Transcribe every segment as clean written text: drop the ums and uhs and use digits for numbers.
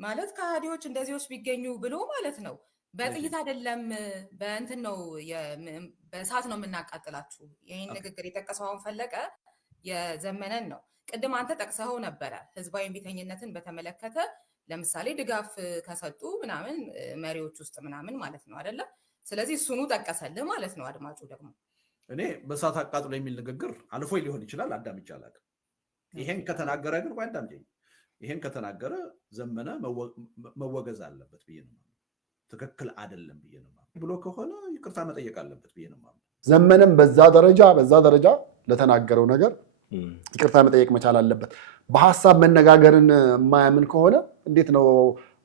ማለት ከሃዲዎች እንደዚህዎች ቢገኙ ብሎ ማለት ነው። በጥይት አይደለም በእንትን ነው በእሳት ነው የምናቃጥላችሁ። ይህን ንግግር የጠቀሰው አሁን ፈለቀ የዘመነን ነው። ቅድም አንተ ጠቅሰኸው ነበረ ህዝባዊ እምቢተኝነትን በተመለከተ ለምሳሌ ድጋፍ ከሰጡ ምናምን መሪዎች ውስጥ ምናምን ማለት ነው አይደለ? ስለዚህ እሱኑ ጠቀሰልህ ማለት ነው። አድማጩ ደግሞ እኔ በእሳት አቃጥሎ የሚል ንግግር አልፎ ሊሆን ይችላል፣ አዳምጬ አላውቅም። ይሄን ከተናገረ ግን አዳምጪኝ፣ ይሄን ከተናገረ ዘመነ መወገዝ አለበት ብዬ ነው ትክክል አይደለም ብዬ ነው ብሎ ከሆነ ይቅርታ መጠየቅ አለበት ብዬ ነው። ዘመነም በዛ ደረጃ ለተናገረው ነገር ይቅርታ መጠየቅ መቻል አለበት። በሐሳብ መነጋገርን የማያምን ከሆነ እንዴት ነው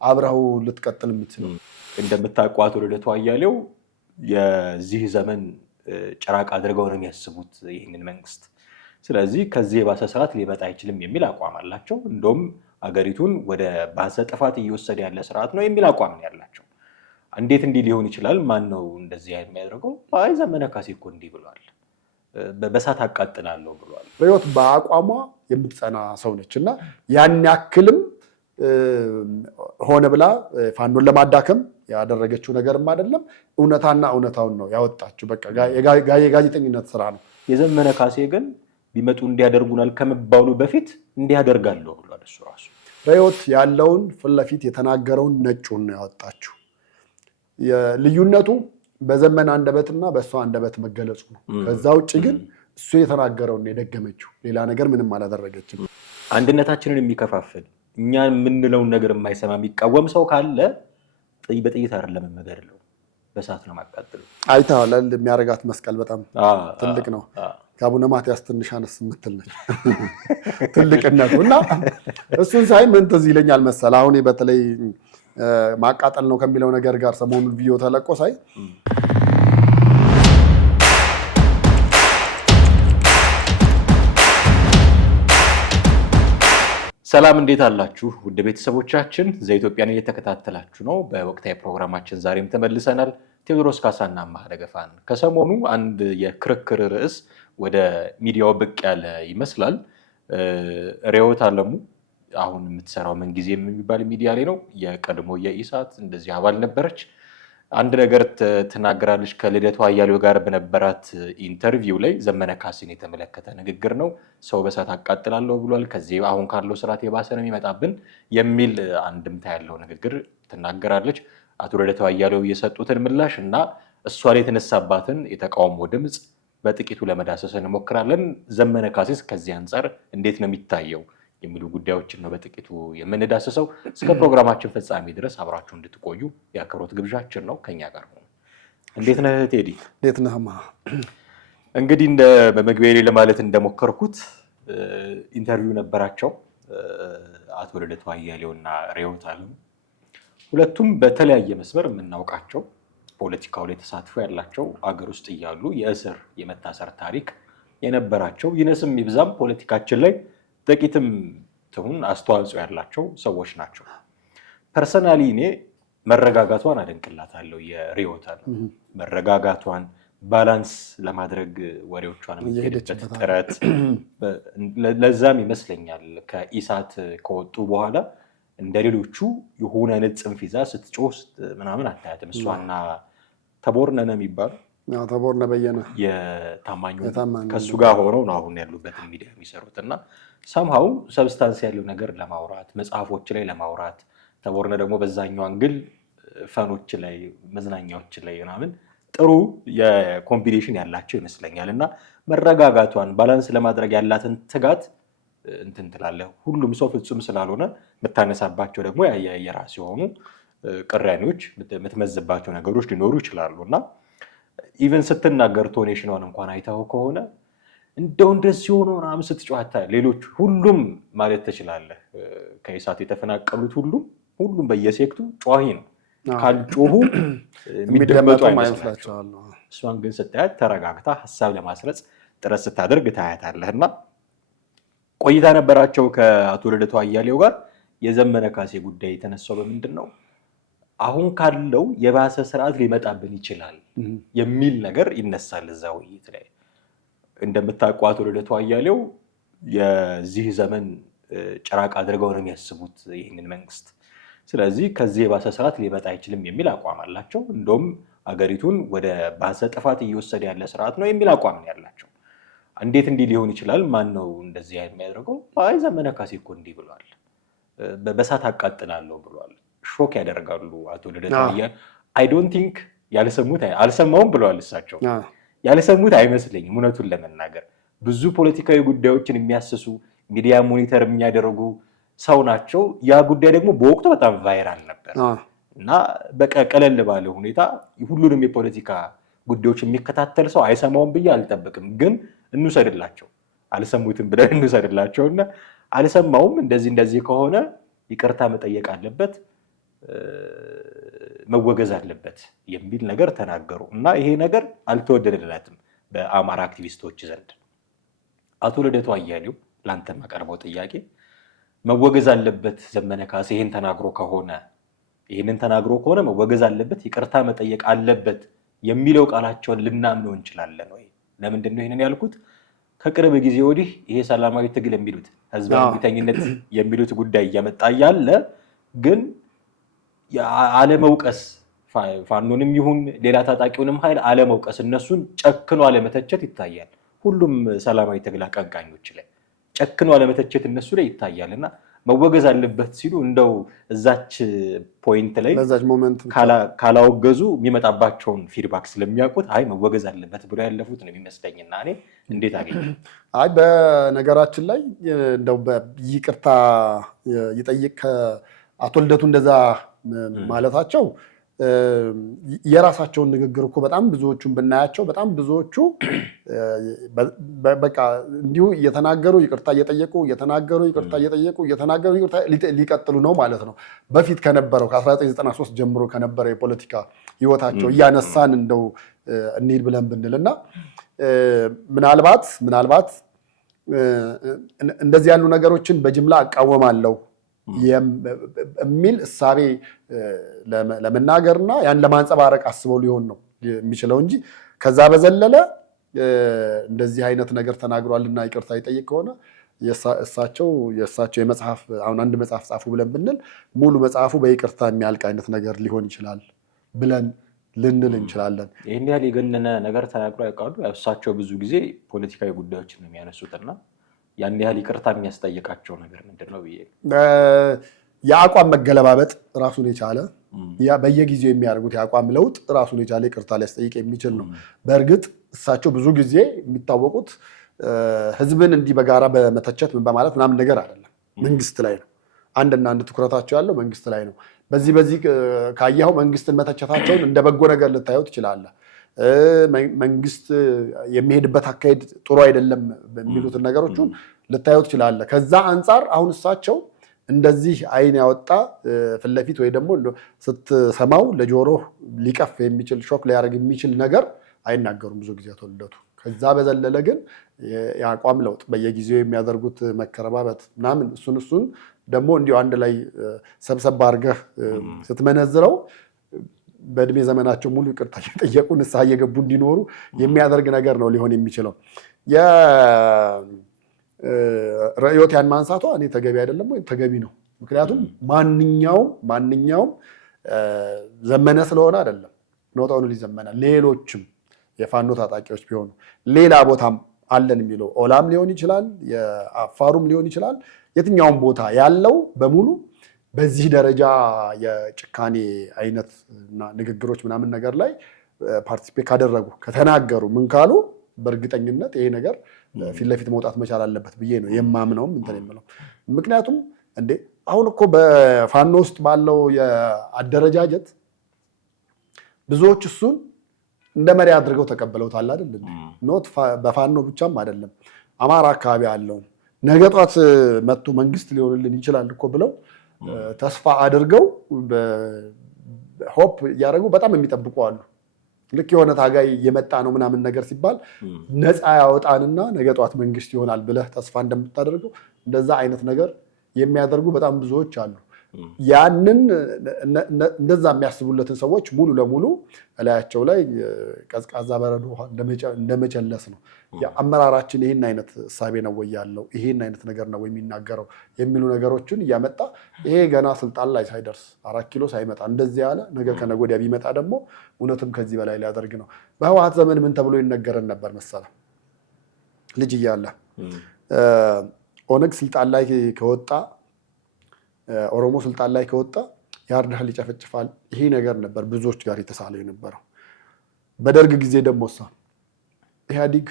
አብረው ልትቀጥል የምትችለው? እንደምታውቋት ልደቱ አያሌው የዚህ ዘመን ጭራቅ አድርገው ነው የሚያስቡት ይህንን መንግስት። ስለዚህ ከዚህ የባሰ ስርዓት ሊመጣ አይችልም የሚል አቋም አላቸው። እንደውም አገሪቱን ወደ ባሰ ጥፋት እየወሰደ ያለ ስርዓት ነው የሚል አቋም ነው ያላቸው። እንዴት እንዲህ ሊሆን ይችላል? ማን ነው እንደዚህ የሚያደርገው? አይ ዘመነ ካሴ እኮ እንዲህ ብሏል፣ በእሳት አቃጥላለሁ ብሏል። ርዕዮት በአቋሟ የምትጸና ሰው ነች እና ያን ያክልም ሆነ ብላ ፋኖን ለማዳከም ያደረገችው ነገርም አይደለም። እውነታና እውነታውን ነው ያወጣችው። በቃ የጋዜጠኝነት ስራ ነው። የዘመነ ካሴ ግን ቢመጡ እንዲያደርጉናል ከመባሉ በፊት እንዲያደርጋለሁ ብሏል እሱ ራሱ። ርዕዮት ያለውን ፊት ለፊት የተናገረውን ነጩን ነው ያወጣችው። ልዩነቱ በዘመነ አንደበትና በእሷ አንደበት መገለጹ ነው። ከዛ ውጭ ግን እሱ የተናገረውን የደገመችው ሌላ ነገር ምንም አላደረገችም። አንድነታችንን የሚከፋፍል እኛ የምንለውን ነገር የማይሰማ የሚቃወም ሰው ካለ በጥይት አይደለም የምገድለው፣ በእሳት ነው የማቃጥለው። አይተኸዋል የሚያደርጋት መስቀል በጣም ትልቅ ነው። ከአቡነ ማትያስ ትንሽ አነስ የምትል ነች ትልቅነቱ እና እሱን ሳይ ምን ትዝ ይለኛል መሰለህ አሁን በተለይ ማቃጠል ነው ከሚለው ነገር ጋር ሰሞኑን ቪዲዮ ተለቆ ሳይ ሰላም እንዴት አላችሁ ውድ ቤተሰቦቻችን? ዘኢትዮጵያን እየተከታተላችሁ ነው። በወቅታዊ ፕሮግራማችን ዛሬም ተመልሰናል። ቴዎድሮስ ካሳና አማሃ ደገፋን። ከሰሞኑ አንድ የክርክር ርዕስ ወደ ሚዲያው ብቅ ያለ ይመስላል። ርዕዮት አለሙ አሁን የምትሰራው ምንጊዜም የሚባል ሚዲያ ላይ ነው። የቀድሞ የኢሳት እንደዚህ አባል ነበረች። አንድ ነገር ትናገራለች። ከልደቱ አያሌው ጋር በነበራት ኢንተርቪው ላይ ዘመነ ካሴን የተመለከተ ንግግር ነው። ሰው በእሳት አቃጥላለሁ ብሏል፣ ከዚህ አሁን ካለው ስርዓት የባሰ ነው የሚመጣብን የሚል አንድምታ ያለው ንግግር ትናገራለች። አቶ ልደቱ አያሌው የሰጡትን ምላሽ እና እሷ ላይ የተነሳባትን የተቃውሞ ድምፅ በጥቂቱ ለመዳሰስ እንሞክራለን። ዘመነ ካሴስ ከዚህ አንጻር እንዴት ነው የሚታየው የሚሉ ጉዳዮችን ነው በጥቂቱ የምንዳስሰው። እስከ ፕሮግራማችን ፍጻሜ ድረስ አብራችሁ እንድትቆዩ የአክብሮት ግብዣችን ነው። ከኛ ጋር ሆኑ። እንዴት ነህ ቴዲ? እንዴት ነህ? እንግዲህ በመግቢያ ላይ ለማለት እንደሞከርኩት ኢንተርቪው ነበራቸው አቶ ልደቱ አያሌውና ርዕዮት አለሙ። ሁለቱም በተለያየ መስመር የምናውቃቸው ፖለቲካው ላይ ተሳትፎ ያላቸው አገር ውስጥ እያሉ የእስር የመታሰር ታሪክ የነበራቸው ይነስም ይብዛም ፖለቲካችን ላይ ጥቂትም ትሁን አስተዋጽኦ ያላቸው ሰዎች ናቸው። ፐርሰናሊ እኔ መረጋጋቷን አደንቅላታለሁ። የርዕዮት አለሙ መረጋጋቷን ባላንስ ለማድረግ ወሬዎቿን የምትሄድበት ጥረት፣ ለዛም ይመስለኛል ከኢሳት ከወጡ በኋላ እንደሌሎቹ የሆነ አይነት ጽንፍ ይዛ ስትጮህ ምናምን አታያትም። እሷና ተቦርነነ የሚባሉ ተቦርነ በየነ የታማኙ ከሱ ጋር ሆነው ነው አሁን ያሉበትን ሚዲያ የሚሰሩት እና ሰምሃው ሰብስታንስ ያለው ነገር ለማውራት መጽሐፎች ላይ ለማውራት ተቦርነ ደግሞ በዛኛው አንግል ፈኖች ላይ መዝናኛዎች ላይ ምናምን ጥሩ የኮምቢኔሽን ያላቸው ይመስለኛል እና መረጋጋቷን ባላንስ ለማድረግ ያላትን ትጋት እንትን ትላለህ። ሁሉም ሰው ፍጹም ስላልሆነ የምታነሳባቸው ደግሞ የራስ የሆኑ ቅራኔዎች የምትመዝባቸው ነገሮች ሊኖሩ ይችላሉ እና ኢቨን ስትናገር ቶኔሽኗን እንኳን አይተው ከሆነ እንደው እንደዚህ ሆኖ ምናምን ስትጮህ ሌሎች ሁሉም ማለት ትችላለህ። ከኢሳት የተፈናቀሉት ሁሉም በየሴክቱ ጮሂ ነው። ካልጮሁ የሚደመጡ አይመስላቸዋል። እሷን ግን ስታያት ተረጋግታ ሀሳብ ለማስረጽ ጥረት ስታደርግ ታያታለህና ቆይታ ነበራቸው ከአቶ ልደቱ አያሌው ጋር። የዘመነ ካሴ ጉዳይ የተነሳው በምንድን ነው? አሁን ካለው የባሰ ስርዓት ሊመጣብን ይችላል የሚል ነገር ይነሳል እዛ ውይይት ላይ። እንደምታውቁት አቶ ልደቱ አያሌው የዚህ ዘመን ጭራቅ አድርገው ነው የሚያስቡት ይህንን መንግስት። ስለዚህ ከዚህ የባሰ ስርዓት ሊመጣ አይችልም የሚል አቋም አላቸው። እንደውም አገሪቱን ወደ ባሰ ጥፋት እየወሰደ ያለ ስርዓት ነው የሚል አቋም ነው ያላቸው። እንዴት እንዲህ ሊሆን ይችላል? ማን ነው እንደዚህ የሚያደርገው? አይ ዘመነ ካሴ እኮ እንዲህ ብሏል፣ በእሳት አቃጥላለሁ ብሏል። ሾክ ያደርጋሉ አቶ ልደቱ አያሌው። አይ ዶንት ቲንክ አልሰማውም ብለዋል እሳቸው። ያልሰሙት አይመስለኝም እውነቱን ለመናገር። ብዙ ፖለቲካዊ ጉዳዮችን የሚያስሱ ሚዲያ ሞኒተር የሚያደርጉ ሰው ናቸው። ያ ጉዳይ ደግሞ በወቅቱ በጣም ቫይራል ነበር እና በቃ ቀለል ባለ ሁኔታ ሁሉንም የፖለቲካ ጉዳዮች የሚከታተል ሰው አይሰማውም ብዬ አልጠብቅም። ግን እንውሰድላቸው፣ አልሰሙትም ብለን እንውሰድላቸው እና አልሰማውም፣ እንደዚህ ከሆነ ይቅርታ መጠየቅ አለበት፣ መወገዝ አለበት የሚል ነገር ተናገሩ እና ይሄ ነገር አልተወደደለትም በአማራ አክቲቪስቶች ዘንድ። አቶ ልደቱ አያሌው ላንተ ማቀርበው ጥያቄ መወገዝ አለበት ዘመነ ካሴ ይሄንን ተናግሮ ከሆነ መወገዝ አለበት፣ ይቅርታ መጠየቅ አለበት የሚለው ቃላቸውን ልናምነው እንችላለን ወይ? ለምንድን ነው ይሄንን ያልኩት? ከቅርብ ጊዜ ወዲህ ይሄ ሰላማዊ ትግል የሚሉት ህዝባዊ ቢተኝነት የሚሉት ጉዳይ እያመጣ ያለ ግን አለመውቀስ፣ ፋኖንም ይሁን ሌላ ታጣቂውንም ኃይል አለመውቀስ፣ እነሱን ጨክኖ አለመተቸት ይታያል። ሁሉም ሰላማዊ ትግል አቀንቃኞች ላይ ጨክኖ አለመተቸት እነሱ ላይ ይታያል እና መወገዝ አለበት ሲሉ እንደው እዛች ፖይንት ላይ ካላወገዙ የሚመጣባቸውን ፊድባክ ስለሚያውቁት አይ መወገዝ አለበት ብሎ ያለፉት ነው የሚመስለኝና እኔ እንዴት አገኘ? አይ በነገራችን ላይ እንደው ይቅርታ ይጠይቅ አቶ ልደቱ እንደዛ ማለታቸው የራሳቸውን ንግግር እኮ በጣም ብዙዎቹን ብናያቸው በጣም ብዙዎቹ በቃ እንዲሁ እየተናገሩ ይቅርታ እየጠየቁ ሊቀጥሉ ነው ማለት ነው። በፊት ከነበረው ከ1993 ጀምሮ ከነበረው የፖለቲካ ህይወታቸው እያነሳን እንደው እንሂድ ብለን ብንልና ምናልባት እንደዚህ ያሉ ነገሮችን በጅምላ አቃወማለሁ የሚል እሳቤ ለመናገርና ያን ለማንጸባረቅ አስበው ሊሆን ነው የሚችለው እንጂ ከዛ በዘለለ እንደዚህ አይነት ነገር ተናግሯልና ይቅርታ ይጠይቅ ከሆነ የእሳቸው የመጽሐፍ አሁን አንድ መጽሐፍ ጻፉ ብለን ብንል ሙሉ መጽሐፉ በይቅርታ የሚያልቅ አይነት ነገር ሊሆን ይችላል ብለን ልንል እንችላለን። ይህን ያህል የገነነ ነገር ተናግሮ ያውቃሉ? እሳቸው ብዙ ጊዜ ፖለቲካዊ ጉዳዮችን ነው የሚያነሱትና ያን ያህል ይቅርታ የሚያስጠይቃቸው ነገር ምንድን ነው ብዬ የአቋም መገለባበጥ ራሱን የቻለ በየጊዜው የሚያደርጉት የአቋም ለውጥ ራሱን የቻለ ይቅርታ ሊያስጠይቅ የሚችል ነው። በእርግጥ እሳቸው ብዙ ጊዜ የሚታወቁት ህዝብን እንዲህ በጋራ በመተቸት ምን በማለት ምናምን ነገር አይደለም፣ መንግስት ላይ ነው። አንድና አንድ ትኩረታቸው ያለው መንግስት ላይ ነው። በዚህ ካየኸው መንግስትን መተቸታቸውን እንደ በጎ ነገር ልታየው ትችላለህ። መንግስት የሚሄድበት አካሄድ ጥሩ አይደለም በሚሉትን ነገሮችን ልታየው ትችላለህ። ከዛ አንጻር አሁን እሳቸው እንደዚህ አይን ያወጣ ፊት ለፊት ወይ ደግሞ ስትሰማው ለጆሮ ሊቀፍ የሚችል ሾክ ሊያደርግ የሚችል ነገር አይናገሩም ብዙ ጊዜ አቶ ልደቱ። ከዛ በዘለለ ግን የአቋም ለውጥ በየጊዜው የሚያደርጉት መከረባበት ምናምን እሱን ደግሞ እንዲሁ አንድ ላይ ሰብሰብ አድርገህ ስትመነዝረው በእድሜ ዘመናቸው ሙሉ ይቅርታ እየጠየቁ ንስሐ እየገቡ እንዲኖሩ የሚያደርግ ነገር ነው ሊሆን የሚችለው። ርዕዮት ያን ማንሳቷ እኔ ተገቢ አይደለም ወይ? ተገቢ ነው። ምክንያቱም ማንኛውም ዘመነ ስለሆነ አይደለም ኖታውን ሊዘመና ሌሎችም የፋኖ ታጣቂዎች ቢሆኑ ሌላ ቦታም አለን የሚለው ኦላም ሊሆን ይችላል፣ የአፋሩም ሊሆን ይችላል፣ የትኛውም ቦታ ያለው በሙሉ በዚህ ደረጃ የጭካኔ አይነት ንግግሮች ምናምን ነገር ላይ ፓርቲሲፔት ካደረጉ ከተናገሩ ምን ካሉ በእርግጠኝነት ይሄ ነገር ፊት ለፊት መውጣት መቻል አለበት ብዬ ነው የማምነውም እንትን የምለው። ምክንያቱም እንዴ አሁን እኮ በፋኖ ውስጥ ባለው የአደረጃጀት ብዙዎች እሱን እንደ መሪ አድርገው ተቀበለውታል አይደል? ኖት በፋኖ ብቻም አይደለም አማራ አካባቢ ያለው ነገ ጧት መጥቶ መንግስት ሊሆንልን ይችላል እኮ ብለው ተስፋ አድርገው ሆፕ እያደረጉ በጣም የሚጠብቁ አሉ። ልክ የሆነ ታጋይ የመጣ ነው ምናምን ነገር ሲባል ነፃ ያወጣንና ነገ ጧት መንግስት ይሆናል ብለህ ተስፋ እንደምታደርገው እንደዛ አይነት ነገር የሚያደርጉ በጣም ብዙዎች አሉ። ያንን እንደዛ የሚያስቡለትን ሰዎች ሙሉ ለሙሉ እላያቸው ላይ ቀዝቃዛ በረዶ እንደመቸለስ ነው። የአመራራችን ይህን አይነት እሳቤ ነው ወይ ያለው፣ ይህን አይነት ነገር ነው የሚናገረው የሚሉ ነገሮችን እያመጣ ይሄ ገና ስልጣን ላይ ሳይደርስ 4 ኪሎ ሳይመጣ እንደዚህ ያለ ነገ ከነገ ወዲያ ቢመጣ ደግሞ እውነትም ከዚህ በላይ ሊያደርግ ነው። በህወሓት ዘመን ምን ተብሎ ይነገረን ነበር መሰለ ልጅ እያለ ኦነግ ስልጣን ላይ ከወጣ ኦሮሞ ስልጣን ላይ ከወጣ ያርዳል፣ ይጨፈጭፋል። ይሄ ነገር ነበር ብዙዎች ጋር የተሳለ የነበረው። በደርግ ጊዜ ደግሞ ኢህአዲግ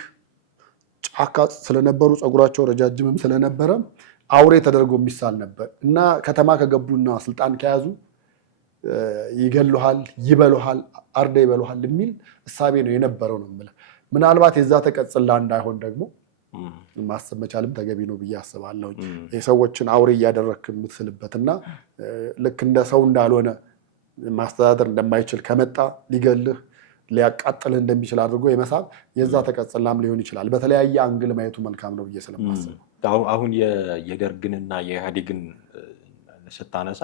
ጫካ ስለነበሩ ጸጉራቸው ረጃጅምም ስለነበረ አውሬ ተደርጎ የሚሳል ነበር እና ከተማ ከገቡና ስልጣን ከያዙ ይገሉሃል፣ ይበሉሃል፣ አርዳ ይበሉሃል የሚል እሳቤ ነው የነበረው ነው የምልህ። ምናልባት የዛ ተቀጽላ እንዳይሆን ደግሞ ማሰብ መቻልም ተገቢ ነው ብዬ አስባለሁ። የሰዎችን አውሬ እያደረክ የምትስልበትና ልክ እንደ ሰው እንዳልሆነ ማስተዳደር እንደማይችል ከመጣ ሊገልህ ሊያቃጥልህ እንደሚችል አድርጎ የመሳብ የዛ ተቀጽላም ሊሆን ይችላል። በተለያየ አንግል ማየቱ መልካም ነው ብዬ ስለማስብ አሁን የደርግንና የኢህአዴግን ስታነሳ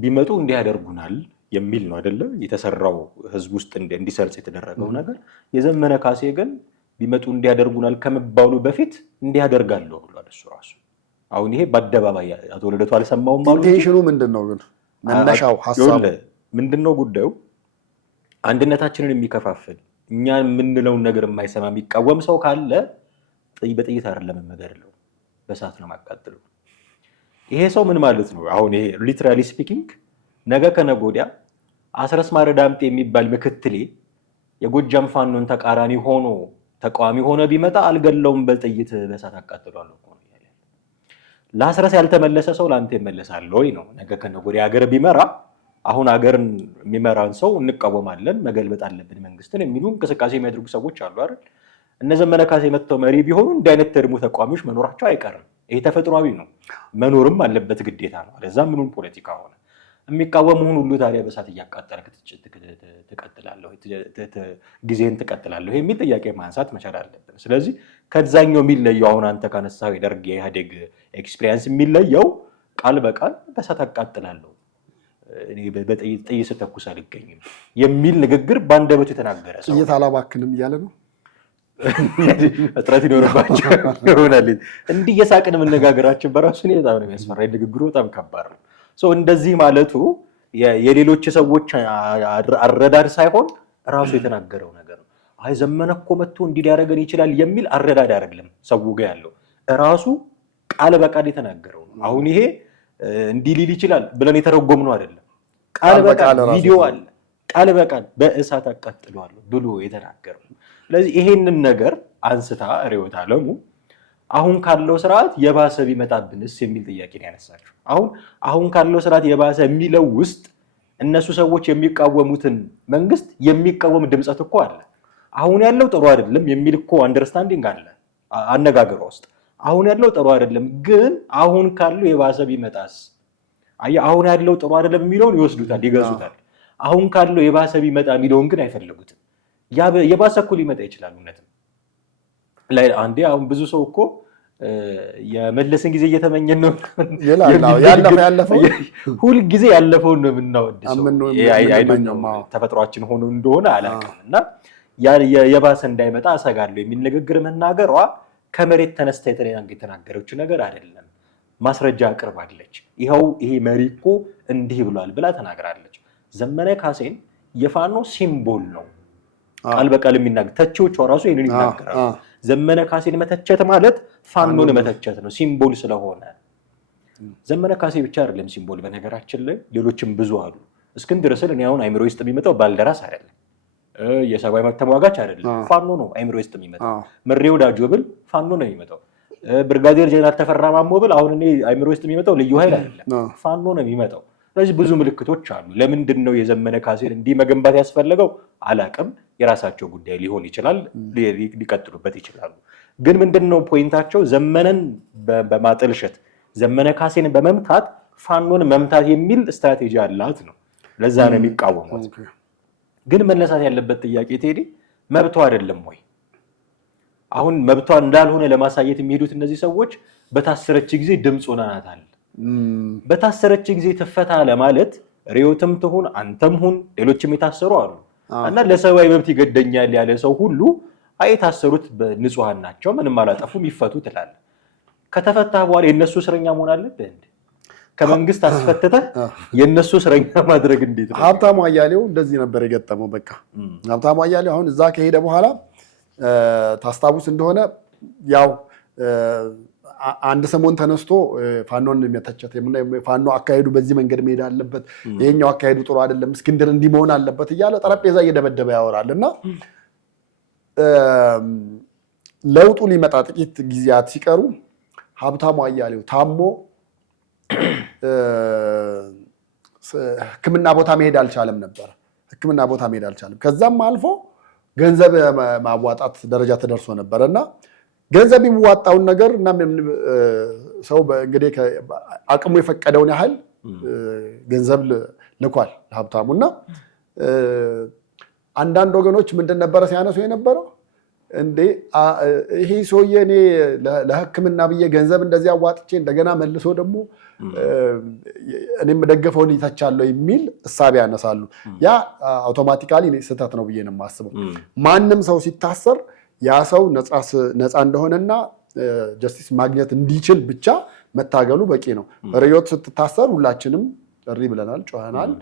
ቢመጡ እንዲህ ያደርጉናል የሚል ነው አይደለ? የተሰራው ህዝብ ውስጥ እንዲሰርጽ የተደረገው ነገር። የዘመነ ካሴ ግን ቢመጡ እንዲያደርጉናል ከመባሉ በፊት እንዲያደርጋለሁ ብሏል እሱ ራሱ። አሁን ይሄ በአደባባይ አቶ ልደቱ አልሰማውም ማለት ኢንቴንሽኑ ምንድነው ግን? መነሻው ሐሳቡ ምንድነው? ጉዳዩ አንድነታችንን የሚከፋፍል እኛ የምንለውን ነገር የማይሰማ የሚቃወም ሰው ካለ በጥይት አይደለም የምገድለው፣ በእሳት ነው የማቃጥለው። ይሄ ሰው ምን ማለት ነው? አሁን ይሄ ሊትራሊ ስፒኪንግ ነገ ከነገ ወዲያ አስረስ ማረ ዳምጤ የሚባል ምክትሌ የጎጃም ፋኖን ተቃራኒ ሆኖ ተቃዋሚ ሆነ ቢመጣ አልገለውም በጥይት በእሳት አቃጥሏለሁ እኮ ነው ያለ። ለአስረስ ያልተመለሰ ሰው ለአንተ ይመለሳል ወይ ነው? ነገ ከነገ ወዲያ ሀገር ቢመራ አሁን ሀገርን የሚመራን ሰው እንቃወማለን፣ መገልበጥ አለብን መንግስትን የሚሉ እንቅስቃሴ የሚያደርጉ ሰዎች አሉ አይደል? እነ ዘመነ ካሴ መጥተው መሪ ቢሆኑ እንዲህ አይነት ደግሞ ተቃዋሚዎች መኖራቸው አይቀርም። ይሄ ተፈጥሯዊ ነው፣ መኖርም አለበት ግዴታ ነው። አለዛ ምኑን ፖለቲካ ሆነ? የሚቃወሙህን ሁሉ ታዲያ በሳት እያቃጠልክ ትቀጥላለህ፣ ጊዜን ትቀጥላለህ የሚል ጥያቄ ማንሳት መቻል አለብን። ስለዚህ ከዛኛው የሚለየው አሁን አንተ ካነሳው የደርግ የኢህአዴግ ኤክስፒሪየንስ የሚለየው ቃል በቃል በሳት አቃጥላለሁ፣ በጥይት ስተኩስ አልገኝም የሚል ንግግር በአንደበቱ የተናገረ ሰው ጥይት አላባክንም እያለ ነው። እጥረት ይኖርባቸው ይሆናል። እንዲህ እየሳቅን መነጋገራችን በራሱ በጣም ነው የሚያስፈራ። ንግግሩ በጣም ከባድ ነው። እንደዚህ ማለቱ የሌሎች ሰዎች አረዳድ ሳይሆን ራሱ የተናገረው ነገር ነው። አይ ዘመነ እኮ መጥቶ እንዲህ ሊያደርገን ይችላል የሚል አረዳድ አይደለም ሰው ጋር ያለው፣ ራሱ ቃል በቃል የተናገረው ነው። አሁን ይሄ እንዲህ ሊል ይችላል ብለን የተረጎምነው አይደለም። ቃል በቃል ቪዲዮ አለ፣ ቃል በቃል በእሳት አቃጥለዋለሁ ብሎ የተናገረው። ስለዚህ ይሄንን ነገር አንስታ ርዕዮተ ዓለሙ አሁን ካለው ስርዓት የባሰ ቢመጣብንስ የሚል ጥያቄ ነው ያነሳችው። አሁን ካለው ስርዓት የባሰ የሚለው ውስጥ እነሱ ሰዎች የሚቃወሙትን መንግስት የሚቃወም ድምፀት እኮ አለ። አሁን ያለው ጥሩ አይደለም የሚል እኮ አንደርስታንዲንግ አለ አነጋገሯ ውስጥ። አሁን ያለው ጥሩ አይደለም ግን አሁን ካለው የባሰ ቢመጣስ? አሁን ያለው ጥሩ አይደለም የሚለውን ይወስዱታል፣ ይገዙታል። አሁን ካለው የባሰ ቢመጣ የሚለውን ግን አይፈልጉትም። የባሰ እኮ ሊመጣ ይችላል እውነትም ላይ አንዴ። አሁን ብዙ ሰው እኮ የመለስን ጊዜ እየተመኘን ነው ያለፈው ሁል ጊዜ ያለፈውን ነው የምናወድሰው። ተፈጥሯችን ሆኖ እንደሆነ አላውቅም እና የባሰ እንዳይመጣ አሰጋለሁ የሚል ንግግር መናገሯ ከመሬት ተነስታ የተናገረችው ነገር አይደለም። ማስረጃ አቅርባለች። ይሄ መሪ እኮ እንዲህ ብሏል ብላ ተናግራለች። ዘመነ ካሴን የፋኖ ሲምቦል ነው ቃል በቃል የሚናገር። ተቺዎቿ ራሱ ይሄንን ይናገራሉ። ዘመነ ካሴን መተቸት ማለት ፋኖን መተቸት ነው፣ ሲምቦል ስለሆነ። ዘመነ ካሴ ብቻ አይደለም ሲምቦል፣ በነገራችን ላይ ሌሎችም ብዙ አሉ። እስክንድር ስል እኔ አሁን አይምሮ ውስጥ የሚመጣው ባልደራስ አይደለም፣ የሰብአዊ መብት ተሟጋች አይደለም፣ ፋኖ ነው አይምሮ ውስጥ የሚመጣው። ምሬ ወዳጆ ብል ፋኖ ነው የሚመጣው። ብርጋዴር ጀነራል ተፈራ ማሞ ብል አሁን እኔ አይምሮ ውስጥ የሚመጣው ልዩ ኃይል አይደለም፣ ፋኖ ነው የሚመጣው። ስለዚህ ብዙ ምልክቶች አሉ። ለምንድን ነው የዘመነ ካሴን እንዲህ መገንባት ያስፈለገው አላቅም። የራሳቸው ጉዳይ ሊሆን ይችላል፣ ሊቀጥሉበት ይችላሉ። ግን ምንድነው ፖይንታቸው? ዘመነን በማጠልሸት ዘመነ ካሴን በመምታት ፋኖን መምታት የሚል ስትራቴጂ አላት ነው። ለዛ ነው የሚቃወሙት። ግን መነሳት ያለበት ጥያቄ ቴዲ መብቶ አይደለም ወይ? አሁን መብቷ እንዳልሆነ ለማሳየት የሚሄዱት እነዚህ ሰዎች በታሰረች ጊዜ ድምጽ ሆነናታል። በታሰረች ጊዜ ተፈታ ለማለት ሪዮትም ትሁን አንተም ሁን ሌሎችም የታሰሩ አሉ እና ለሰብአዊ መብት ይገደኛል ያለ ሰው ሁሉ የታሰሩት በንጹሃን ናቸው ምንም አላጠፉም ይፈቱ ትላለህ። ከተፈታ በኋላ የነሱ እስረኛ መሆን አለበት እንዴ? ከመንግስት አስፈተተ የነሱ እስረኛ ማድረግ እንዴት ነው? ሀብታሙ አያሌው እንደዚህ ነበር የገጠመው። በቃ ሀብታሙ አያሌው አሁን እዛ ከሄደ በኋላ ታስታውስ እንደሆነ ያው አንድ ሰሞን ተነስቶ ፋኖን የሚያተቸት ፋኖ አካሄዱ በዚህ መንገድ መሄድ አለበት፣ ይሄኛው አካሄዱ ጥሩ አይደለም፣ እስክንድር እንዲህ መሆን አለበት እያለ ጠረጴዛ እየደበደበ ያወራል። እና ለውጡ ሊመጣ ጥቂት ጊዜያት ሲቀሩ ሀብታሙ አያሌው ታሞ ሕክምና ቦታ መሄድ አልቻለም ነበር። ሕክምና ቦታ መሄድ አልቻለም። ከዛም አልፎ ገንዘብ ማዋጣት ደረጃ ተደርሶ ነበር እና ገንዘብ የሚዋጣውን ነገር እና ሰው እንግዲህ አቅሙ የፈቀደውን ያህል ገንዘብ ልኳል ለሀብታሙ። እና አንዳንድ ወገኖች ምንድን ነበረ ሲያነሱ የነበረው እንዴ ይሄ ሰውዬ እኔ ለሕክምና ብዬ ገንዘብ እንደዚህ አዋጥቼ እንደገና መልሶ ደግሞ እኔም ደገፈውን ይተቻለሁ የሚል እሳቤ ያነሳሉ። ያ አውቶማቲካሊ ስህተት ነው ብዬ ነው የማስበው። ማንም ሰው ሲታሰር ያ ሰው ነፃ እንደሆነና ጀስቲስ ማግኘት እንዲችል ብቻ መታገሉ በቂ ነው። ሪዮት ስትታሰር ሁላችንም ጥሪ ብለናል፣ ጮኸናል።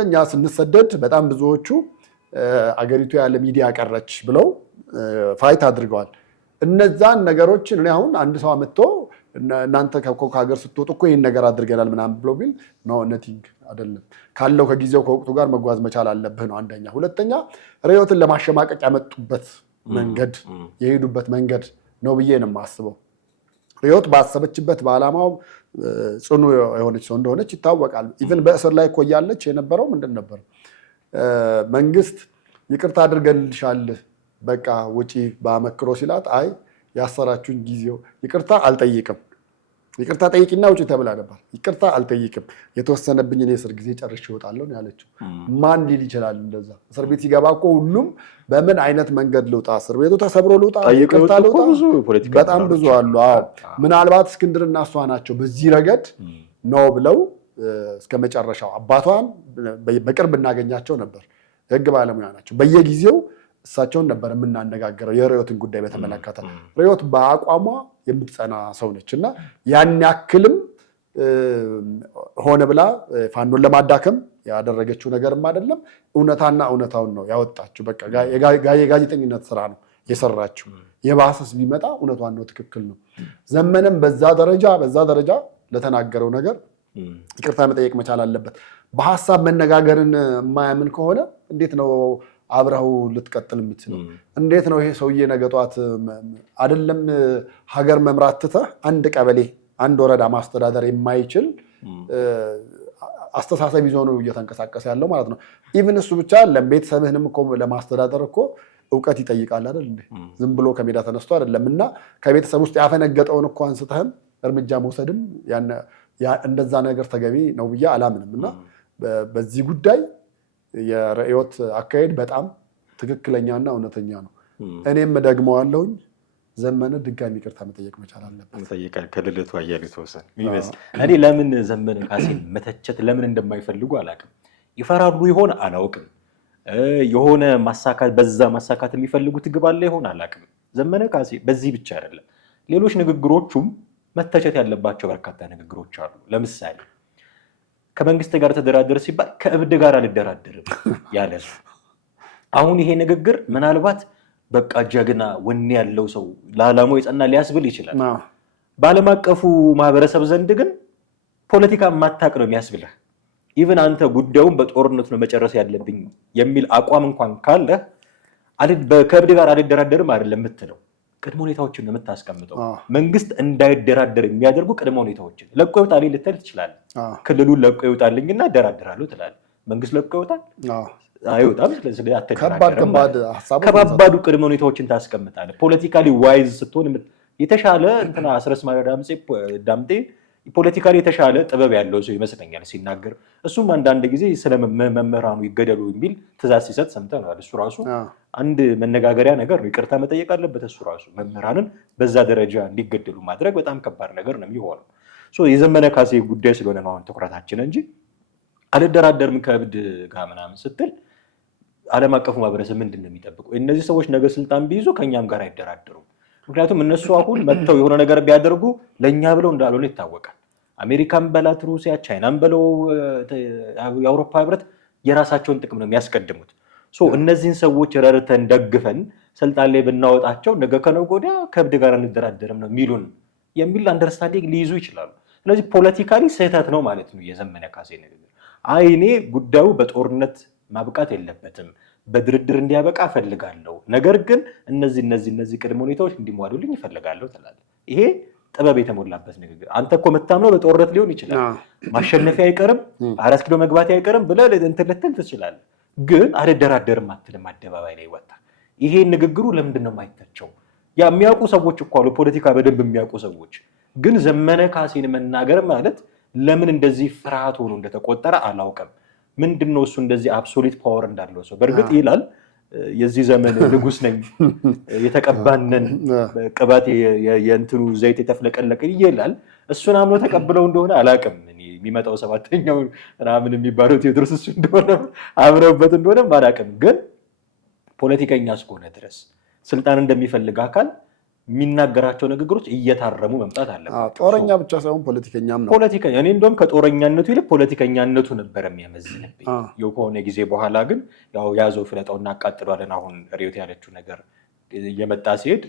እኛ ስንሰደድ በጣም ብዙዎቹ አገሪቱ ያለ ሚዲያ ቀረች ብለው ፋይት አድርገዋል። እነዛን ነገሮችን እኔ አሁን አንድ ሰው አመጥቶ እናንተ ከሀገር ስትወጡ እኮ ይህን ነገር አድርገናል ምናምን ብሎ ቢል ነው ነቲንግ አይደለም። ካለው ከጊዜው ከወቅቱ ጋር መጓዝ መቻል አለብህ ነው አንደኛ። ሁለተኛ ሪዮትን ለማሸማቀቅ ያመጡበት መንገድ የሄዱበት መንገድ ነው ብዬ ነው የማስበው። ሪዮት ባሰበችበት በዓላማው ጽኑ የሆነች ሰው እንደሆነች ይታወቃል። ኢቭን በእስር ላይ እኮ እያለች የነበረው ምንድን ነበር? መንግስት ይቅርታ አድርገልሻል በቃ ውጪ በአመክሮ ሲላት አይ ያሰራችሁን ጊዜው ይቅርታ አልጠይቅም፣ ይቅርታ ጠይቂና ውጪ ተብላ ነበር። ይቅርታ አልጠይቅም የተወሰነብኝ እኔ እስር ጊዜ ጨርሼ እወጣለሁ ያለችው። ማን ሊል ይችላል እንደዛ? እስር ቤት ሲገባ እኮ ሁሉም በምን አይነት መንገድ ልውጣ፣ እስር ቤቱ ተሰብሮ ልውጣ፣ ይቅርታ ልውጣ፣ በጣም ብዙ አሉ። ምናልባት እስክንድርና እሷ ናቸው በዚህ ረገድ ነው ብለው እስከ መጨረሻው። አባቷን በቅርብ እናገኛቸው ነበር፣ የህግ ባለሙያ ናቸው። በየጊዜው እሳቸውን ነበር የምናነጋገረው የሪዮትን ጉዳይ በተመለከተ። ሪዮት በአቋሟ የምትጸና ሰው ነች እና ያን ያክልም ሆነ ብላ ፋኖን ለማዳከም ያደረገችው ነገርም አይደለም። እውነታና እውነታውን ነው ያወጣችው። በቃ የጋዜጠኝነት ስራ ነው የሰራችው። የባሰስ ቢመጣ እውነቷን ነው፣ ትክክል ነው። ዘመነም በዛ ደረጃ ለተናገረው ነገር ይቅርታ መጠየቅ መቻል አለበት። በሀሳብ መነጋገርን የማያምን ከሆነ እንዴት ነው አብረው ልትቀጥል የምትችለው? እንዴት ነው ይሄ ሰውዬ ነገ ጧት አይደለም ሀገር መምራት ትተህ አንድ ቀበሌ አንድ ወረዳ ማስተዳደር የማይችል አስተሳሰብ ይዞ ነው እየተንቀሳቀሰ ያለው ማለት ነው። ኢቭን እሱ ብቻ ቤተሰብህንም እኮ ለማስተዳደር እኮ እውቀት ይጠይቃል አይደል እንዴ? ዝም ብሎ ከሜዳ ተነስቶ አይደለም። እና ከቤተሰብ ውስጥ ያፈነገጠውን እኮ አንስተህም እርምጃ መውሰድም እንደዛ ነገር ተገቢ ነው ብዬ አላምንም። እና በዚህ ጉዳይ የሪዮት አካሄድ በጣም ትክክለኛና እውነተኛ ነው። እኔም ደግመዋለሁኝ። ዘመነ ድጋሚ ይቅርታ መጠየቅ መቻል አለበት። ከልደቱ አያሌው ተወሰነ ይመስል እኔ ለምን ዘመነ ካሴን መተቸት ለምን እንደማይፈልጉ አላውቅም። ይፈራሉ ይሆን አላውቅም። የሆነ ማሳካት በዛ ማሳካት የሚፈልጉት ግብ አለ ይሆን አላውቅም። ዘመነ ካሴ በዚህ ብቻ አይደለም፣ ሌሎች ንግግሮቹም መተቸት ያለባቸው በርካታ ንግግሮች አሉ። ለምሳሌ ከመንግስት ጋር ተደራደር ሲባል ከእብድ ጋር አልደራደርም ያለ ሰው። አሁን ይሄ ንግግር ምናልባት በቃ ጀግና ወኔ ያለው ሰው ለዓላማው የጸና ሊያስብል ይችላል። በዓለም አቀፉ ማህበረሰብ ዘንድ ግን ፖለቲካ ማታቅ ነው የሚያስብልህ። ኢቭን አንተ ጉዳዩን በጦርነት ነው መጨረስ ያለብኝ የሚል አቋም እንኳን ካለ ከእብድ ጋር አልደራደርም አይደለም የምትለው፣ ቅድመ ሁኔታዎችን ነው የምታስቀምጠው። መንግስት እንዳይደራደር የሚያደርጉ ቅድመ ሁኔታዎችን ለቆ ይወጣልኝ ልትል ትችላለህ። ክልሉን ለቆ ይወጣልኝና እደራደራለሁ ትላለህ። መንግስት ለቆ ይወጣል አይወጣም። ስለዚህ ከባባዱ ቅድመ ሁኔታዎችን ታስቀምጣለህ። ፖለቲካሊ ዋይዝ ስትሆን የተሻለ እንትና አስረስ ማረ ዳምጤ ፖለቲካሊ የተሻለ ጥበብ ያለው ሰው ይመስለኛል ሲናገር። እሱም አንዳንድ ጊዜ ስለ መምህራኑ ይገደሉ የሚል ትእዛዝ ሲሰጥ ሰምተናል። እሱ ራሱ አንድ መነጋገሪያ ነገር ነው። ይቅርታ መጠየቅ አለበት እሱ ራሱ። መምህራንን በዛ ደረጃ እንዲገደሉ ማድረግ በጣም ከባድ ነገር ነው የሚሆነው። የዘመነ ካሴ ጉዳይ ስለሆነ ነው አሁን ትኩረታችን እንጂ አልደራደርም ከእብድ ጋር ምናምን ስትል ዓለም አቀፉ ማህበረሰብ ምንድን ነው የሚጠብቀው? እነዚህ ሰዎች ነገ ስልጣን ቢይዙ ከእኛም ጋር አይደራደሩም። ምክንያቱም እነሱ አሁን መጥተው የሆነ ነገር ቢያደርጉ ለእኛ ብለው እንዳልሆነ ይታወቃል። አሜሪካን በላት ሩሲያ፣ ቻይናን በለው የአውሮፓ ህብረት የራሳቸውን ጥቅም ነው የሚያስቀድሙት። እነዚህን ሰዎች ረድተን ደግፈን ስልጣን ላይ ብናወጣቸው ነገ ከነገ ወዲያ ከእብድ ጋር እንደራደርም ነው የሚሉን የሚል አንደርስታንዲንግ ሊይዙ ይችላሉ። ስለዚህ ፖለቲካሊ ስህተት ነው ማለት ነው የዘመነ ካሴ ንግግር። እኔ ጉዳዩ በጦርነት ማብቃት የለበትም፣ በድርድር እንዲያበቃ እፈልጋለሁ፣ ነገር ግን እነዚህ ቅድመ ሁኔታዎች እንዲሟሉልኝ እፈልጋለሁ ትላለህ። ይሄ ጥበብ የተሞላበት ንግግር። አንተ እኮ የምታምነው በጦርነት ሊሆን ይችላል፣ ማሸነፊያ አይቀርም፣ 4 ኪሎ መግባት አይቀርም ብለህ እንትን ልትል ትችላለህ። ግን አልደራደርም አትልም አደባባይ ላይ ወጣ። ይሄ ንግግሩ ለምንድን ነው የማይታቸው? የሚያውቁ ሰዎች እኮ አሉ፣ ፖለቲካ በደንብ የሚያውቁ ሰዎች። ግን ዘመነ ካሴን መናገር ማለት ለምን እንደዚህ ፍርሃት ሆኖ እንደተቆጠረ አላውቅም። ምንድነው እሱ እንደዚህ አብሶሉት ፓወር እንዳለው ሰው? በእርግጥ ይላል የዚህ ዘመን ንጉስ ነኝ የተቀባነን ቅባት የእንትኑ ዘይት የተፍለቀለቀ ይላል። እሱን አምኖ ተቀብለው እንደሆነ አላውቅም። የሚመጣው 7ኛው ምናምን የሚባለው ቴዎድሮስ እሱ እንደሆነ አምነውበት እንደሆነ አላውቅም። ግን ፖለቲከኛ እስከሆነ ድረስ ስልጣን እንደሚፈልግ አካል የሚናገራቸው ንግግሮች እየታረሙ መምጣት አለባቸው። ጦረኛ ብቻ ሳይሆን ፖለቲከኛም ነው። ፖለቲከኛ እኔ እንደውም ከጦረኛነቱ ይልቅ ፖለቲከኛነቱ ነበር የሚያመዝንብኝ። ከሆነ ጊዜ በኋላ ግን ያው ያዘው ፍለጣው እናቃጥሏለን አሁን ሪዮት ያለችው ነገር እየመጣ ሲሄድ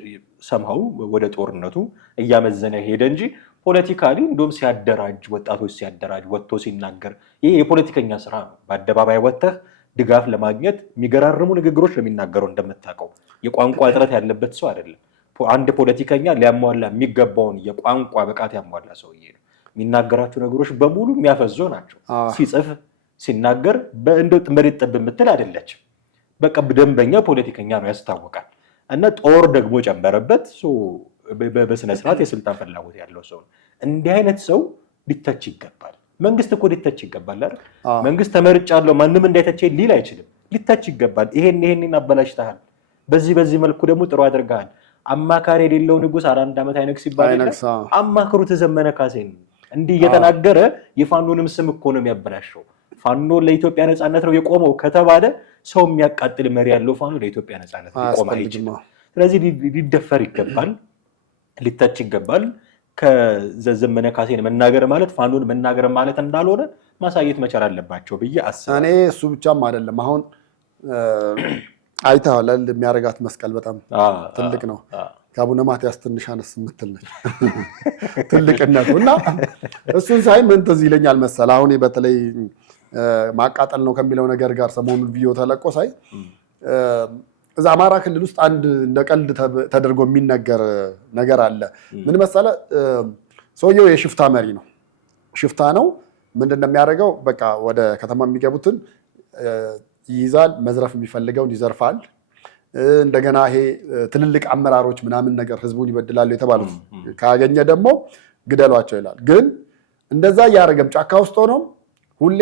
ሰምሃው ወደ ጦርነቱ እያመዘነ ሄደ እንጂ ፖለቲካሊ እንደውም ሲያደራጅ፣ ወጣቶች ሲያደራጅ፣ ወጥቶ ሲናገር ይሄ የፖለቲከኛ ስራ ነው። በአደባባይ ወጥተህ ድጋፍ ለማግኘት የሚገራርሙ ንግግሮች ነው የሚናገረው። እንደምታውቀው የቋንቋ እጥረት ያለበት ሰው አይደለም። አንድ ፖለቲከኛ ሊያሟላ የሚገባውን የቋንቋ ብቃት ያሟላ ሰውዬ ነው። የሚናገራቸው ነገሮች በሙሉ የሚያፈዙ ናቸው። ሲጽፍ ሲናገር እንደው መሬት ጠብ የምትል አይደለችም። በቃ ደንበኛ ፖለቲከኛ ነው፣ ያስታውቃል። እና ጦር ደግሞ ጨመረበት። በስነስርዓት የስልጣን ፍላጎት ያለው ሰው ነው። እንዲህ አይነት ሰው ሊተች ይገባል። መንግስት እኮ ሊተች ይገባል አይደል? መንግስት ተመርጫለሁ ማንም እንዳይተቸኝ ሊል አይችልም። ሊተች ይገባል። ይሄን አበላሽተሃል፣ በዚህ መልኩ ደግሞ ጥሩ አድርገሃል። አማካሪ የሌለው ንጉስ 4 ዓመት አይነግስ ይባላል። አማክሩት ዘመነ ካሴን። እንዲህ እየተናገረ የፋኖንም ስም እኮ ነው የሚያበላሸው። ፋኖ ለኢትዮጵያ ነፃነት ነው የቆመው ከተባለ ሰው የሚያቃጥል መሪ ያለው ፋኖ ለኢትዮጵያ ነፃነት ሊቆም አይችልም። ስለዚህ ሊደፈር ይገባል፣ ሊተች ይገባል። ከዘመነ ካሴን መናገር ማለት ፋኖን መናገር ማለት እንዳልሆነ ማሳየት መቻል አለባቸው ብዬ አስባለሁ። እኔ እሱ ብቻም አይደለም አሁን አይተዋል የሚያረጋት መስቀል በጣም ትልቅ ነው። ከአቡነ ማትያስ ትንሽ አነስ የምትል ነች ትልቅነቱ እና እሱን ሳይ ምን ትዝ ይለኛል መሰል አሁን በተለይ ማቃጠል ነው ከሚለው ነገር ጋር ሰሞኑን ቪዲዮ ተለቆ ሳይ እዛ አማራ ክልል ውስጥ አንድ እንደ ቀልድ ተደርጎ የሚነገር ነገር አለ። ምን መሰለ ሰውየው የሽፍታ መሪ ነው። ሽፍታ ነው። ምንድን ነው የሚያደርገው? በቃ ወደ ከተማ የሚገቡትን ይይዛል፣ መዝረፍ የሚፈልገውን ይዘርፋል። እንደገና ይሄ ትልልቅ አመራሮች ምናምን ነገር ህዝቡን ይበድላሉ የተባሉት ካገኘ ደግሞ ግደሏቸው ይላል። ግን እንደዛ እያደረገም ጫካ ውስጥ ሆኖም ሁሌ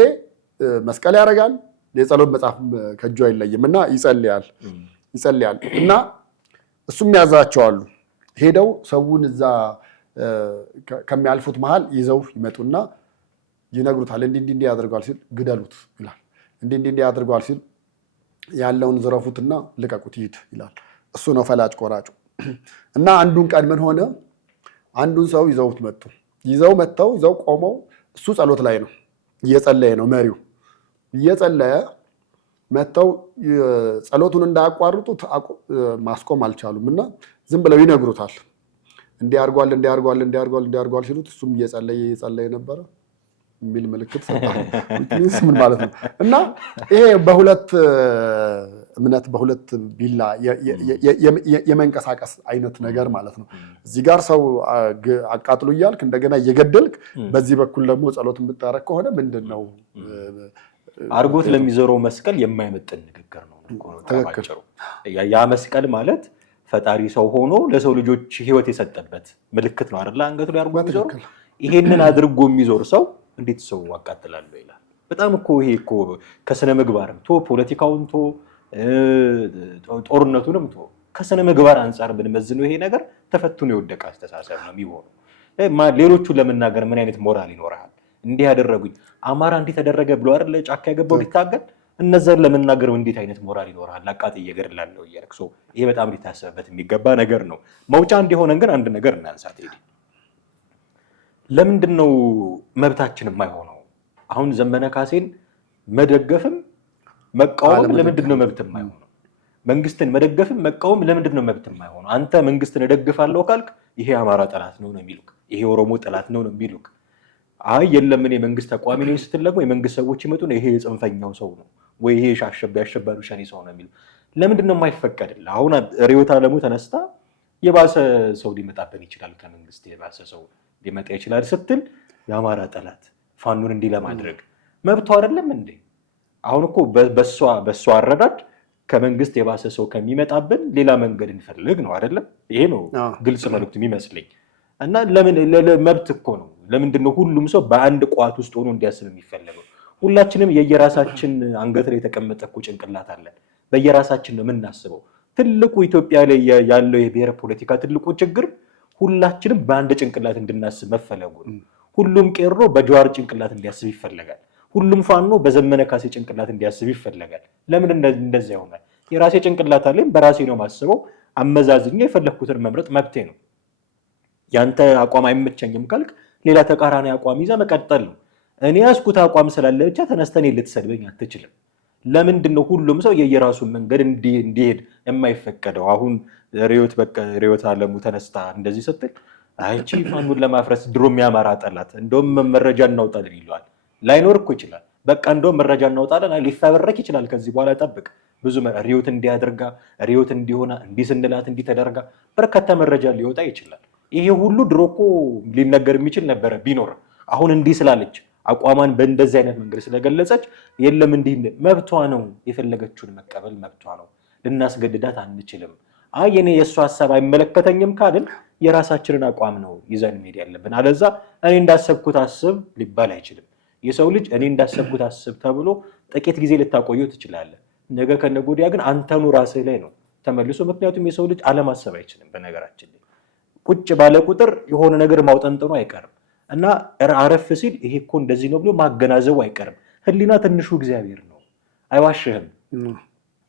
መስቀል ያደርጋል። የጸሎት መጽሐፍ ከእጁ አይለይም እና ይጸልያል እና እሱም ያዛቸዋሉ። ሄደው ሰውን እዛ ከሚያልፉት መሃል ይዘው ይመጡና ይነግሩታል። እንዲህ ያደርገዋል ሲል ግደሉት ይላል። እንዲህ ያደርገዋል ሲል ያለውን ዝረፉትና ልቀቁት ይሂድ ይላል። እሱ ነው ፈላጭ ቆራጩ። እና አንዱን ቀን ምን ሆነ? አንዱን ሰው ይዘውት መጡ። ይዘው ቆመው እሱ ጸሎት ላይ ነው፣ እየጸለየ ነው። መሪው እየጸለየ መጥተው ጸሎቱን እንዳያቋርጡት ማስቆም አልቻሉም እና ዝም ብለው ይነግሩታል። እንዲህ አድርጓል ሲሉት እሱም እየጸለየ ነበረ የሚል ምልክት ሰጥቷል። ምን ማለት ነው? እና ይሄ በሁለት እምነት በሁለት ቢላ የመንቀሳቀስ አይነት ነገር ማለት ነው። እዚህ ጋር ሰው አቃጥሉ እያልክ እንደገና እየገደልክ፣ በዚህ በኩል ደግሞ ጸሎት የምታረግ ከሆነ ምንድን ነው? አርጎት ለሚዞረው መስቀል የማይመጥን ንግግር ነው። ተባጭሩ ያ መስቀል ማለት ፈጣሪ ሰው ሆኖ ለሰው ልጆች ህይወት የሰጠበት ምልክት ነው አይደል? አንገቱ ላይ አርጎ የሚዞረው ይሄንን አድርጎ የሚዞር ሰው እንዴት ሰው አቃጥላለሁ ይላል? በጣም እኮ ይሄ እኮ ከስነ ምግባርም ፖለቲካውን ጦርነቱንም ከስነ ምግባር አንጻር ብንመዝነው ይሄ ነገር ተፈትኖ የወደቀ አስተሳሰብ ነው የሚሆነው። ሌሎቹን ለመናገር ምን አይነት ሞራል ይኖርሃል? እንዲህ ያደረጉኝ አማራ እንዲህ ተደረገ ብሎ አይደል ጫካ የገባው ሊታገል? እነዛን ለመናገር እንዴት አይነት ሞራል ይኖርሃል? አቃጥዬ እገድላለሁ እያልክ ይሄ በጣም ሊታሰብበት የሚገባ ነገር ነው። መውጫ እንዲሆነን ግን አንድ ነገር እናንሳት። ለምንድን ነው መብታችን የማይሆነው? አሁን ዘመነ ካሴን መደገፍም መቃወም ለምንድን ነው መብት የማይሆነው? መንግስትን መደገፍም መቃወም ለምንድን ነው መብት የማይሆነው? አንተ መንግስትን እደግፋለሁ ካልክ ይሄ አማራ ጠላት ነው የሚሉክ፣ ይሄ ኦሮሞ ጠላት ነው የሚሉክ። አይ የለም እኔ መንግስት ተቋሚ ነኝ ስትል ደግሞ የመንግስት ሰዎች ይመጡና ይሄ የጽንፈኛው ሰው ነው ወይ ይሄ አሸባሪው ሸኔ ሰው ነው የሚሉ። ለምንድን ነው የማይፈቀድልህ? አሁን ርዕዮተ ዓለሙ ተነስታ የባሰ ሰው ሊመጣብን ይችላል፣ ከመንግስት የባሰ ሰው ሊመጣ ይችላል ስትል የአማራ ጠላት ፋኖን እንዲህ ለማድረግ መብቱ አይደለም እንዴ? አሁን እኮ በሷ አረዳድ ከመንግስት የባሰ ሰው ከሚመጣብን ሌላ መንገድ እንፈልግ ነው አይደለም? ይሄ ነው ግልጽ መልዕክት የሚመስለኝ። እና ለምን መብት እኮ ነው። ለምንድን ነው ሁሉም ሰው በአንድ ቋት ውስጥ ሆኖ እንዲያስብ የሚፈለገው? ሁላችንም የየራሳችን አንገት ላይ የተቀመጠ እኮ ጭንቅላት አለን። በየራሳችን ነው የምናስበው። ትልቁ ኢትዮጵያ ላይ ያለው የብሔር ፖለቲካ ትልቁ ችግር ሁላችንም በአንድ ጭንቅላት እንድናስብ መፈለጉ ነው። ሁሉም ቄሮ በጀዋር ጭንቅላት እንዲያስብ ይፈለጋል። ሁሉም ፋኖ በዘመነ ካሴ ጭንቅላት እንዲያስብ ይፈለጋል። ለምን እንደዚያ ይሆናል? የራሴ ጭንቅላት አለኝ፣ በራሴ ነው ማስበው። አመዛዝኛ የፈለግኩትን መምረጥ መብቴ ነው። ያንተ አቋም አይመቸኝም ካልክ ሌላ ተቃራኒ አቋም ይዘህ መቀጠል ነው። እኔ ያስኩት አቋም ስላለ ብቻ ተነስተህ ልትሰድበኝ አትችልም። ለምንድን ነው ሁሉም ሰው የየራሱን መንገድ እንዲሄድ የማይፈቀደው? አሁን ርዕዮተ ዓለሙ ተነስታ እንደዚህ ስትል አይቺ ፋኖን ለማፍረስ ድሮ የሚያማራ ጠላት እንደውም መረጃ እናውጣለን ይለዋል። ላይኖር እኮ ይችላል። በቃ እንደውም መረጃ እናውጣለን ሊፈበረክ ይችላል። ከዚህ በኋላ ጠብቅ። ብዙ ርዕዮት እንዲያደርጋ ርዕዮት እንዲሆና እንዲህ ስንላት እንዲህ ተደርጋ በርካታ መረጃ ሊወጣ ይችላል። ይሄ ሁሉ ድሮ እኮ ሊነገር የሚችል ነበረ ቢኖር። አሁን እንዲህ ስላለች አቋሟን በእንደዚህ አይነት መንገድ ስለገለጸች የለም እንዲህ መብቷ ነው። የፈለገችውን መቀበል መብቷ ነው። ልናስገድዳት አንችልም። አይ እኔ የእሱ ሀሳብ አይመለከተኝም ካልን የራሳችንን አቋም ነው ይዘን መሄድ ያለብን። አለዛ እኔ እንዳሰብኩት አስብ ሊባል አይችልም። የሰው ልጅ እኔ እንዳሰብኩት አስብ ተብሎ ጥቂት ጊዜ ልታቆየው ትችላለህ። ነገ ከነገ ወዲያ ግን አንተኑ ራስህ ላይ ነው ተመልሶ። ምክንያቱም የሰው ልጅ አለማሰብ አይችልም። በነገራችን ላይ ቁጭ ባለ ቁጥር የሆነ ነገር ማውጠንጠኑ አይቀርም እና አረፍ ሲል ይሄ እኮ እንደዚህ ነው ብሎ ማገናዘቡ አይቀርም። ህሊና ትንሹ እግዚአብሔር ነው፣ አይዋሽህም።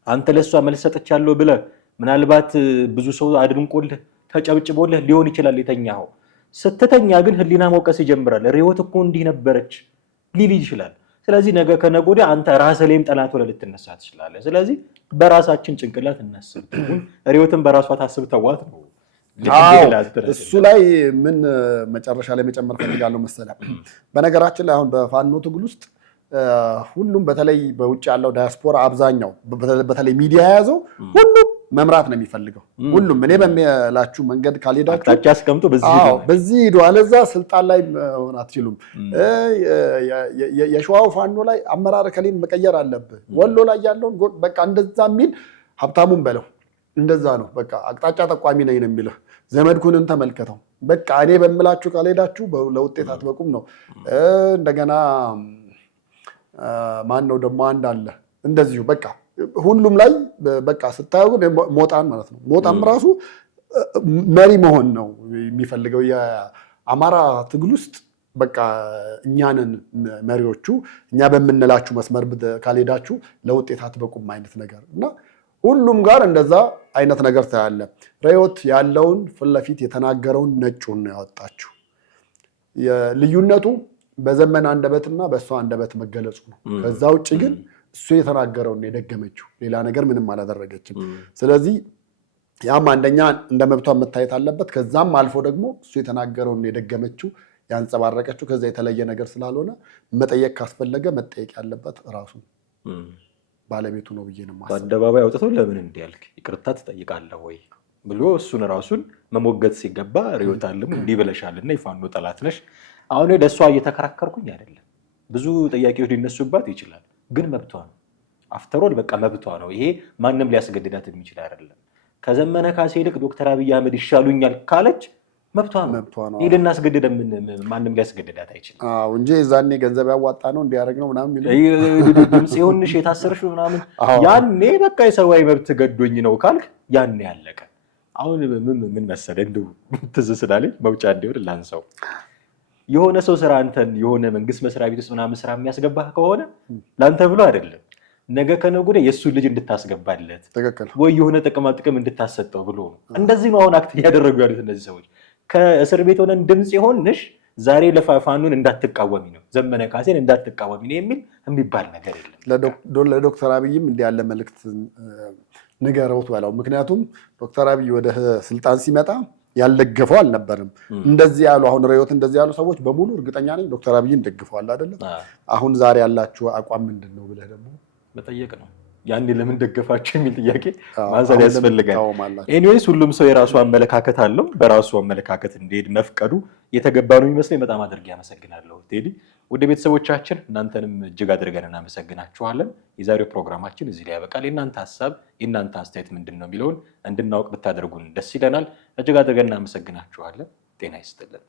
አንተ ለእሷ መልስ ሰጥቻለሁ ብለህ ምናልባት ብዙ ሰው አድንቆልህ ተጨብጭቦልህ ሊሆን ይችላል የተኛኸው። ስትተኛ ግን ህሊና መውቀስ ይጀምራል። ርዕዮት እኮ እንዲህ ነበረች ሊል ይችላል። ስለዚህ ነገ ከነገ ወዲያ አንተ ራስህ ላይም ጠላት ሆነህ ልትነሳ ትችላለህ። ስለዚህ በራሳችን ጭንቅላት እናስብ። ርዕዮትን በራሷ ታስብ ተዋት ነው። እሱ ላይ ምን መጨረሻ ላይ መጨመር ፈልጋለሁ መሰለህ። በነገራችን ላይ አሁን በፋኖ ትግል ውስጥ ሁሉም በተለይ በውጭ ያለው ዳያስፖራ አብዛኛው በተለይ ሚዲያ የያዘው ሁሉም መምራት ነው የሚፈልገው። ሁሉም እኔ በሚላችሁ መንገድ ካልሄዳችሁ አቅጣጫ አስቀምጡ፣ በዚህ ሂዱ፣ አለዛ ስልጣን ላይ መሆን አትችሉም። የሸዋው ፋኖ ላይ አመራር ከሌን መቀየር አለብህ፣ ወሎ ላይ ያለውን በቃ እንደዛ የሚል ሀብታሙን በለው እንደዛ ነው። በቃ አቅጣጫ ጠቋሚ ነኝ ነው የሚልህ። ዘመድኩንን ተመልከተው። በቃ እኔ በምላችሁ ካልሄዳችሁ ለውጤት አትበቁም ነው። እንደገና ማን ነው ደግሞ አንድ አለ እንደዚሁ በቃ ሁሉም ላይ በቃ ስታየው ግን ሞጣን ማለት ነው። ሞጣም ራሱ መሪ መሆን ነው የሚፈልገው የአማራ ትግል ውስጥ። በቃ እኛንን መሪዎቹ፣ እኛ በምንላችሁ መስመር ካልሄዳችሁ ለውጤት አትበቁም አይነት ነገር እና ሁሉም ጋር እንደዛ አይነት ነገር ታያለ። ርዕዮት ያለውን ፊት ለፊት የተናገረውን ነጩን ነው ያወጣችው። ልዩነቱ በዘመን አንደበትና በእሷ አንደበት መገለጹ ነው። ከዛ ውጭ ግን እሱ የተናገረውን የደገመችው ሌላ ነገር ምንም አላደረገችም። ስለዚህ ያም አንደኛ እንደ መብቷ መታየት አለበት። ከዛም አልፎ ደግሞ እሱ የተናገረውን የደገመችው ያንጸባረቀችው ከዛ የተለየ ነገር ስላልሆነ መጠየቅ ካስፈለገ መጠየቅ ያለበት ራሱ ባለቤቱ ነው ብዬ ነው የማስበው። በአደባባይ አውጥተው ለምን እንዲህ ያልክ ይቅርታ ትጠይቃለህ ወይ ብሎ እሱን ራሱን መሞገት ሲገባ ርዕዮተ ዓለሙ እንዲህ ብለሻልና የፋኖ ጠላት ነሽ። አሁን ለእሷ እየተከራከርኩኝ አይደለም። ብዙ ጥያቄዎች ሊነሱባት ይችላል፣ ግን መብቷ ነው። አፍተሮል በቃ መብቷ ነው። ይሄ ማንም ሊያስገድዳት የሚችል አይደለም። ከዘመነ ካሴ ይልቅ ዶክተር አብይ አህመድ ይሻሉኛል ካለች መብቷ ነው። ሄደና አስገድደ ማንም ሊያስገድዳት አይችልም። እንጂ የዛኔ ገንዘብ ያዋጣ ነው እንዲያደርግ ነው ምናምን ድምፅ ይሁንሽ የታሰርሽ ምናምን ያኔ በቃ የሰብአዊ መብት ገዶኝ ነው ካልክ ያኔ ያለቀ። አሁን ምን መሰለህ እንደው ትዝ ስላለኝ መውጫ እንዲሆን ላንሳው። የሆነ ሰው ስራ አንተን የሆነ መንግስት መስሪያ ቤት ውስጥ ምናምን ስራ የሚያስገባህ ከሆነ ለአንተ ብሎ አይደለም ነገ ከነገ ወዲያ የእሱን ልጅ እንድታስገባለት ወይ የሆነ ጥቅም እንድታሰጠው ብሎ ነው። እንደዚህ ነው አሁን አክት እያደረጉ ያሉት እነዚህ ሰዎች። ከእስር ቤት ሆነን ድምፅ የሆንሽ ዛሬ ለፋኖን እንዳትቃወሚ ነው፣ ዘመነ ካሴን እንዳትቃወሚ ነው የሚባል ነገር የለም። ለዶክተር አብይም እንዲህ ያለ መልእክት ንገረውት በለው። ምክንያቱም ዶክተር አብይ ወደ ስልጣን ሲመጣ ያልደገፈው አልነበርም። እንደዚህ ያሉ አሁን ርዕዮት እንደዚህ ያሉ ሰዎች በሙሉ እርግጠኛ ነኝ ዶክተር አብይን ደግፈዋል አይደለም። አሁን ዛሬ ያላችሁ አቋም ምንድን ነው ብለህ ደግሞ መጠየቅ ነው። ያኔ ለምን ደገፋችሁ የሚል ጥያቄ ማንሳት ያስፈልጋል። ኤኒዌይስ ሁሉም ሰው የራሱ አመለካከት አለው። በራሱ አመለካከት እንዲሄድ መፍቀዱ የተገባ ነው የሚመስለኝ። በጣም አድርጌ አመሰግናለሁ ቴዲ። ወደ ቤተሰቦቻችን እናንተንም እጅግ አድርገን እናመሰግናችኋለን። የዛሬው ፕሮግራማችን እዚህ ላይ ያበቃል። የእናንተ ሀሳብ የእናንተ አስተያየት ምንድን ነው የሚለውን እንድናውቅ ብታደርጉን ደስ ይለናል። እጅግ አድርገን እናመሰግናችኋለን። ጤና ይስጥልን።